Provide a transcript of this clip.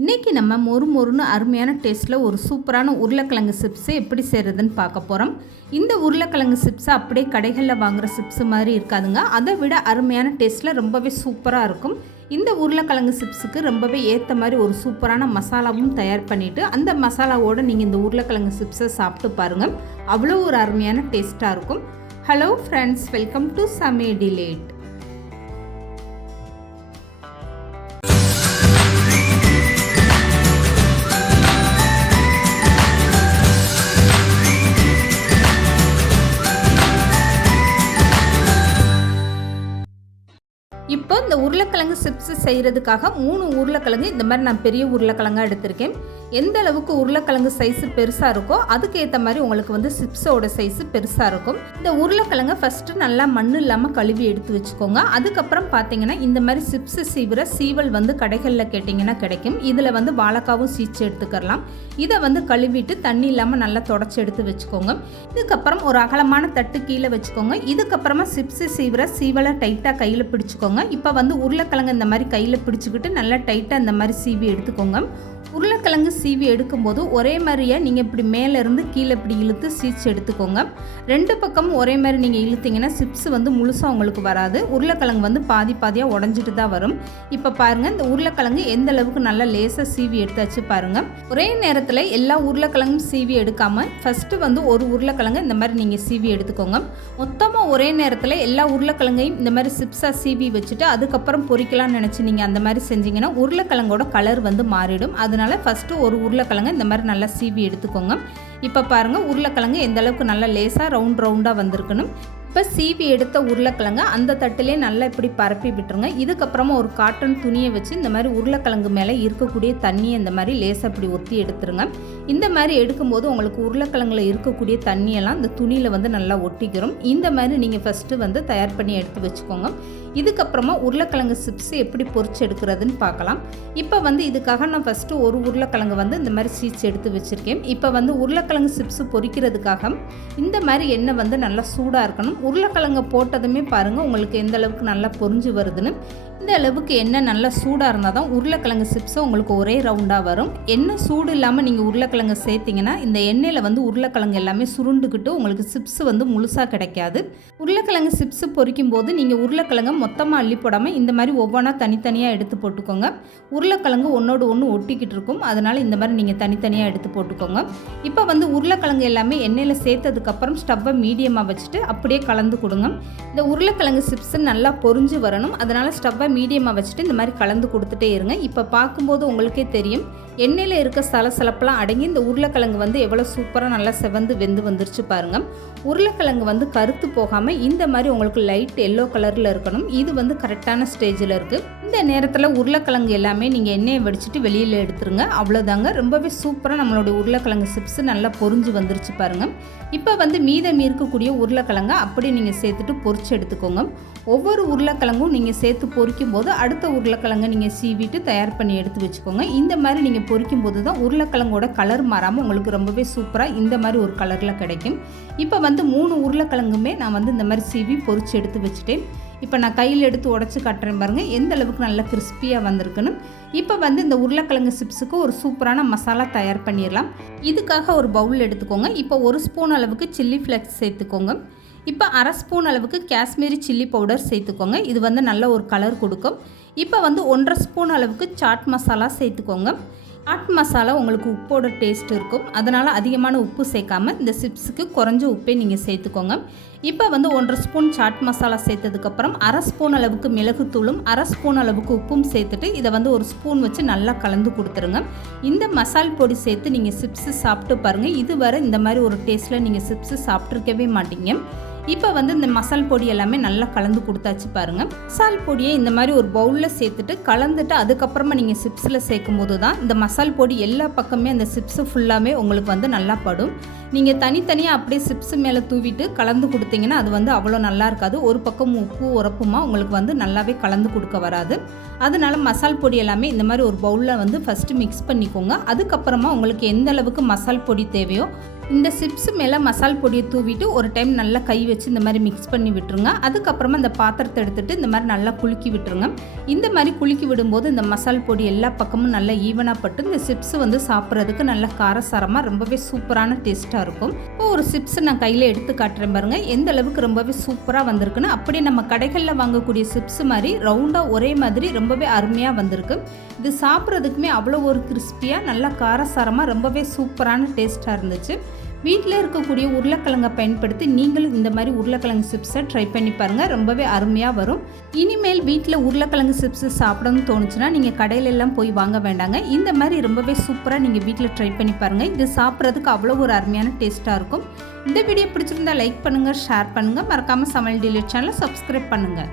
இன்றைக்கி நம்ம மொறுன்னு அருமையான டேஸ்ட்டில் ஒரு சூப்பரான உருளைக்கிழங்கு சிப்ஸை எப்படி செய்கிறதுன்னு பார்க்க போகிறோம். இந்த உருளைக்கிழங்கு சிப்ஸை அப்படியே கடைகளில் வாங்குகிற சிப்ஸு மாதிரி இருக்காதுங்க. அதை விட அருமையான டேஸ்ட்டில் ரொம்பவே சூப்பராக இருக்கும். இந்த உருளைக்கிழங்கு சிப்ஸுக்கு ரொம்பவே ஏற்ற மாதிரி ஒரு சூப்பரான மசாலாவும் தயார் பண்ணிவிட்டு அந்த மசாலாவோடு நீங்கள் இந்த உருளைக்கிழங்கு சிப்ஸை சாப்பிட்டு பாருங்கள். அவ்வளோ ஒரு அருமையான டேஸ்ட்டாக இருக்கும். ஹலோ ஃப்ரெண்ட்ஸ், வெல்கம் டு சமையல் டிலேட். இப்போ இந்த உருளைக்கிழங்கு சிப்ஸ் செய்கிறதுக்காக 3 உருளைக்கிழங்கு இந்த மாதிரி நான் பெரிய உருளைக்கிழங்காக எடுத்திருக்கேன். எந்த அளவுக்கு உருளைக்கிழங்கு சைஸு பெருசாக இருக்கோ அதுக்கு ஏற்ற மாதிரி உங்களுக்கு சிப்ஸோட சைஸு பெருசாக இருக்கும். இந்த உருளைக்கிழங்கை ஃபஸ்ட்டு நல்லா மண் இல்லாமல் கழுவி எடுத்து வச்சுக்கோங்க. அதுக்கப்புறம் பார்த்தீங்கன்னா இந்த மாதிரி சிப்ஸு சீவிர சீவல் கடைகளில் கேட்டிங்கன்னா கிடைக்கும். இதில் வாழைக்காவும் சீச்சு எடுத்துக்கலாம். இதை கழுவிட்டு தண்ணி இல்லாமல் நல்லா தொடச்சி எடுத்து வச்சுக்கோங்க. இதுக்கப்புறம் ஒரு அகலமான தட்டு கீழே வச்சுக்கோங்க. இதுக்கப்புறமா சிப்ஸு சீவிர சீவலை டைட்டாக கையில் பிடிச்சிக்கோங்க. இப்போ உருளைக்கிழங்கு இந்த மாதிரி கையில் பிடிச்சிக்கிட்டு நல்லா டைட்டாக இந்த மாதிரி சீவி எடுத்துக்கோங்க. உருளைக்கிழங்கு சீவி எடுக்கும்போது ஒரே மாதிரியே நீங்கள் இப்படி மேலேருந்து கீழே இப்படி இழுத்து சீச்சு எடுத்துக்கோங்க. 2 பக்கமும் ஒரே மாதிரி நீங்கள் இழுத்தீங்கன்னா சிப்ஸ் முழுசாக உங்களுக்கு வராது. உருளைக்கிழங்கு பாதி பாதியாக உடஞ்சிட்டு தான் வரும். இப்போ பாருங்கள், இந்த உருளைக்கிழங்கு எந்த அளவுக்கு நல்லா லேசாக சீவி எடுத்தாச்சு பாருங்கள். ஒரே நேரத்தில் எல்லா உருளைக்கிழங்கும் சீவி எடுக்காமல் ஃபஸ்ட்டு ஒரு உருளைக்கிழங்கு இந்த மாதிரி நீங்கள் சீவி எடுத்துக்கோங்க. மொத்தமாக ஒரே நேரத்தில் எல்லா உருளைக்கிழங்கையும் இந்த மாதிரி சிப்ஸாக சீவி வச்சுட்டு அதுக்கப்புறம் பொரிக்கலாம்னு நினச்சி நீங்கள் அந்த மாதிரி செஞ்சீங்கன்னா உருளைக்கிழங்கோட கலர் மாறிடும். அதனால ஃபஸ்ட்டு ஒரு உருளைக்கிழங்கு இந்த மாதிரி நல்லா சீவி எடுத்துக்கோங்க. இப்போ பாருங்கள், உருளைக்கிழங்கு எந்த அளவுக்கு நல்லா லேசாக ரவுண்டாக வந்திருக்கணும். இப்போ சீவி எடுத்த உருளைக்கிழங்கு அந்த தட்டிலே நல்லா இப்படி பரப்பி விட்டுருங்க. இதுக்கப்புறமா ஒரு காட்டன் துணியை வச்சு இந்த மாதிரி உருளைக்கிழங்கு மேலே இருக்கக்கூடிய தண்ணியை இந்த மாதிரி லேசாக இப்படி ஒத்தி எடுத்துருங்க. இந்த மாதிரி எடுக்கும்போது உங்களுக்கு உருளைக்கிழங்குல இருக்கக்கூடிய தண்ணியெல்லாம் இந்த துணியில் நல்லா ஒட்டிக்கிறோம். இந்த மாதிரி நீங்கள் ஃபஸ்ட்டு தயார் பண்ணி எடுத்து வச்சுக்கோங்க. இதுக்கப்புறமா உருளைக்கிழங்கு சிப்ஸ் எப்படி பொரிச்சு எடுக்கிறதுன்னு பார்க்கலாம். இப்போ இதுக்காக நான் ஃபஸ்ட்டு ஒரு உருளைக்கிழங்கு இந்த மாதிரி சீச்சு எடுத்து வச்சுருக்கேன். இப்போ உருளைக்கிழங்கு சிப்ஸ் பொரிக்கிறதுக்காக இந்த மாதிரி எண்ணெய் நல்லா சூடாக இருக்கணும். உருளைக்கிழங்கை போட்டதுமே பாருங்கள் உங்களுக்கு எந்த அளவுக்கு நல்லா பொரிஞ்சு வருதுன்னு. இந்த அளவுக்கு எண்ணெய் நல்லா சூடாக இருந்தால் தான் உருளைக்கிழங்கு சிப்ஸை உங்களுக்கு ஒரே ரவுண்டாக வரும். எண்ணெய் சூடு இல்லாமல் நீங்கள் உருளைக்கிழங்கு சேர்த்திங்கன்னா இந்த எண்ணெயில் உருளைக்கிழங்கு எல்லாமே சுருண்டுக்கிட்டு உங்களுக்கு சிப்ஸ் முழுசாக கிடைக்காது. உருளைக்கிழங்கு சிப்ஸ் பொரிக்கும் போது நீங்கள் உருளைக்கிழங்கை மொத்தமாக அள்ளி போடாமல் இந்த மாதிரி ஒவ்வொன்றா தனித்தனியாக எடுத்து போட்டுக்கோங்க. உருளைக்கிழங்கு ஒன்றோடு ஒன்று ஒட்டிக்கிட்டு இருக்கும். அதனால் இந்த மாதிரி நீங்கள் தனித்தனியாக எடுத்து போட்டுக்கோங்க. இப்போ உருளைக்கிழங்கு எல்லாமே எண்ணெயில் சேர்த்ததுக்கப்புறம் ஸ்டவ்வை மீடியமாக வச்சுட்டு அப்படியே கலந்து கொடுங்க. இந்த உருளைக்கிழங்கு சிப்ஸ் நல்லா பொரிஞ்சு வரணும். அதனால் ஸ்டவ்வை மீடியமாக வச்சுட்டு இந்த மாதிரி கலந்து கொடுத்துட்டே இருங்க. இப்போ பார்க்கும்போது உங்களுக்கே தெரியும் எண்ணெயில் இருக்க சலசலப்பெல்லாம் அடங்கி இந்த உருளைக்கிழங்கு எவ்வளோ சூப்பராக நல்லா செவந்து வெந்து வந்துருச்சு பாருங்கள். உருளைக்கிழங்கு கருத்து போகாமல் இந்த மாதிரி உங்களுக்கு லைட் எல்லோ கலரில் இருக்கணும். இது கரெக்டான ஸ்டேஜில் இருக்குது. இந்த நேரத்தில் உருளைக்கிழங்கு எல்லாமே நீங்கள் எண்ணெயை வடிச்சிட்டு வெளியில் எடுத்துருங்க. அவ்வளோதாங்க, ரொம்பவே சூப்பராக நம்மளுடைய உருளைக்கிழங்கு சிப்ஸ் நல்லா பொரிஞ்சு வந்துருச்சு பாருங்கள். இப்போ மீதம் இருக்கக்கூடிய உருளைக்கிழங்கை அப்படி நீங்கள் சேர்த்துட்டு பொரிச்சு எடுத்துக்கோங்க. ஒவ்வொரு உருளைக்கிழங்கும் நீங்கள் சேர்த்து பொரிக்கும் போது அடுத்த உருளைக்கிழங்கை நீங்கள் சீவிட்டு தயார் பண்ணி எடுத்து வச்சுக்கோங்க. இந்த மாதிரி நீங்கள் பொரிக்கும் போது தான் உருளைக்கிழங்கோட கலர் மாறாமல் உங்களுக்கு ரொம்பவே சூப்பராக இந்த மாதிரி ஒரு கலரில் கிடைக்கும். இப்போ 3 உருளைக்கிழங்குமே நான் இந்த மாதிரி சீவி பொரிச்சு எடுத்து வச்சுட்டேன். இப்போ நான் கையில் எடுத்து உடச்சி காட்டுறேன் பாருங்கள் எந்த அளவுக்கு நல்லா கிறிஸ்பியாக வந்திருக்குன்னு. இப்போ இந்த உருளைக்கிழங்கு சிப்ஸுக்கு ஒரு சூப்பரான மசாலா தயார் பண்ணிடலாம். இதுக்காக ஒரு பவுல் எடுத்துக்கோங்க. இப்போ 1 ஸ்பூன் அளவுக்கு சில்லி ஃப்ளேக்ஸ் சேர்த்துக்கோங்க. இப்போ 1/2 ஸ்பூன் அளவுக்கு காஷ்மீரி சில்லி பவுடர் சேர்த்துக்கோங்க. இது நல்ல ஒரு கலர் கொடுக்கும். இப்போ 1/2 ஸ்பூன் அளவுக்கு சாட் மசாலா சேர்த்துக்கோங்க. சாட் மசாலா உங்களுக்கு உப்போட டேஸ்ட் இருக்கும். அதனால் அதிகமான உப்பு சேர்க்காமல் இந்த சிப்ஸுக்கு குறைஞ்ச உப்பே நீங்கள் சேர்த்துக்கோங்க. இப்போ 1/2 ஸ்பூன் சாட் மசாலா சேர்த்ததுக்கப்புறம் 1/2 ஸ்பூன் அளவுக்கு மிளகுத்தூளும் 1/2 ஸ்பூன் அளவுக்கு உப்பும் சேர்த்துட்டு இதை 1 ஸ்பூன் வச்சு நல்லா கலந்து கொடுத்துருங்க. இந்த மசால் பொடி சேர்த்து நீங்கள் சிப்ஸு சாப்பிட்டு பாருங்கள். இதுவரை இந்த மாதிரி ஒரு டேஸ்ட்டில் நீங்கள் சிப்ஸு சாப்பிட்ருக்கவே மாட்டீங்க. இப்போ இந்த மசால் பொடி எல்லாமே நல்லா கலந்து கொடுத்தாச்சு பாருங்கள். மசால் பொடியை இந்த மாதிரி ஒரு பவுலில் சேர்த்துட்டு கலந்துட்டு அதுக்கப்புறமா நீங்கள் சிப்ஸில் சேர்க்கும் போது தான் இந்த மசால் பொடி எல்லா பக்கமே அந்த சிப்ஸு ஃபுல்லாகவே உங்களுக்கு நல்லா படும். நீங்கள் தனித்தனியாக அப்படியே சிப்ஸு மேலே தூவிட்டு கலந்து கொடுத்தீங்கன்னா அது அவ்வளோ நல்லா இருக்காது. ஒரு பக்கம் உப்பு உரப்புமா உங்களுக்கு நல்லாவே கலந்து கொடுக்க வராது. அதனால மசால் பொடி எல்லாமே இந்த மாதிரி ஒரு பவுலில் ஃபஸ்ட்டு மிக்ஸ் பண்ணிக்கோங்க. அதுக்கப்புறமா உங்களுக்கு எந்த அளவுக்கு மசால் பொடி தேவையோ இந்த சிப்ஸ் மேலே மசால் பொடியை தூவிட்டு ஒரு டைம் நல்லா கை வச்சு இந்த மாதிரி மிக்ஸ் பண்ணி விட்டுருங்க. அதுக்கப்புறமா இந்த பாத்திரத்தை எடுத்துகிட்டு இந்த மாதிரி நல்லா குலுக்கி விட்டுருங்க. இந்த மாதிரி குலுக்கி விடும்போது இந்த மசால் பொடி எல்லா பக்கமும் நல்லா ஈவனாக பட்டு இந்த சிப்ஸ் வந்து சாப்பிட்றதுக்கு நல்லா காரசாரமாக ரொம்பவே சூப்பரான டேஸ்ட்டாக இருக்கும். இப்போ ஒரு சிப்ஸ் நான் கையில் எடுத்து காட்டுறேன் பாருங்கள், எந்த அளவுக்கு ரொம்பவே சூப்பராக வந்திருக்குன்னு. அப்படியே நம்ம கடைகளில் வாங்கக்கூடிய சிப்ஸ் மாதிரி ரவுண்டாக ஒரே மாதிரி ரொம்பவே அருமையாக வந்திருக்கு. இது சாப்பிட்றதுக்குமே அவ்வளோ ஒரு கிறிஸ்பியாக நல்லா காரசாரமாக ரொம்பவே சூப்பரான டேஸ்ட்டாக இருந்துச்சு. வீட்டில் இருக்கக்கூடிய உருளைக்கிழங்கை பயன்படுத்தி நீங்களும் இந்த மாதிரி உருளைக்கிழங்கு சிப்ஸை ட்ரை பண்ணி பாருங்கள், ரொம்பவே அருமையாக வரும். இனிமேல் வீட்டில் உருளைக்கிழங்கு சிப்ஸு சாப்பிடணும்னு தோணுச்சுன்னா நீங்கள் கடையிலெல்லாம் போய் வாங்க வேண்டாங்க. இந்த மாதிரி ரொம்பவே சூப்பராக நீங்கள் வீட்டில் ட்ரை பண்ணி பாருங்கள். இது சாப்பிட்றதுக்கு அவ்வளோ ஒரு அருமையான டேஸ்ட்டாக இருக்கும். இந்த வீடியோ பிடிச்சிருந்தா லைக் பண்ணுங்கள், ஷேர் பண்ணுங்கள், மறக்காமல் சமையல் டிலேட் சேனலை சப்ஸ்கிரைப் பண்ணுங்கள்.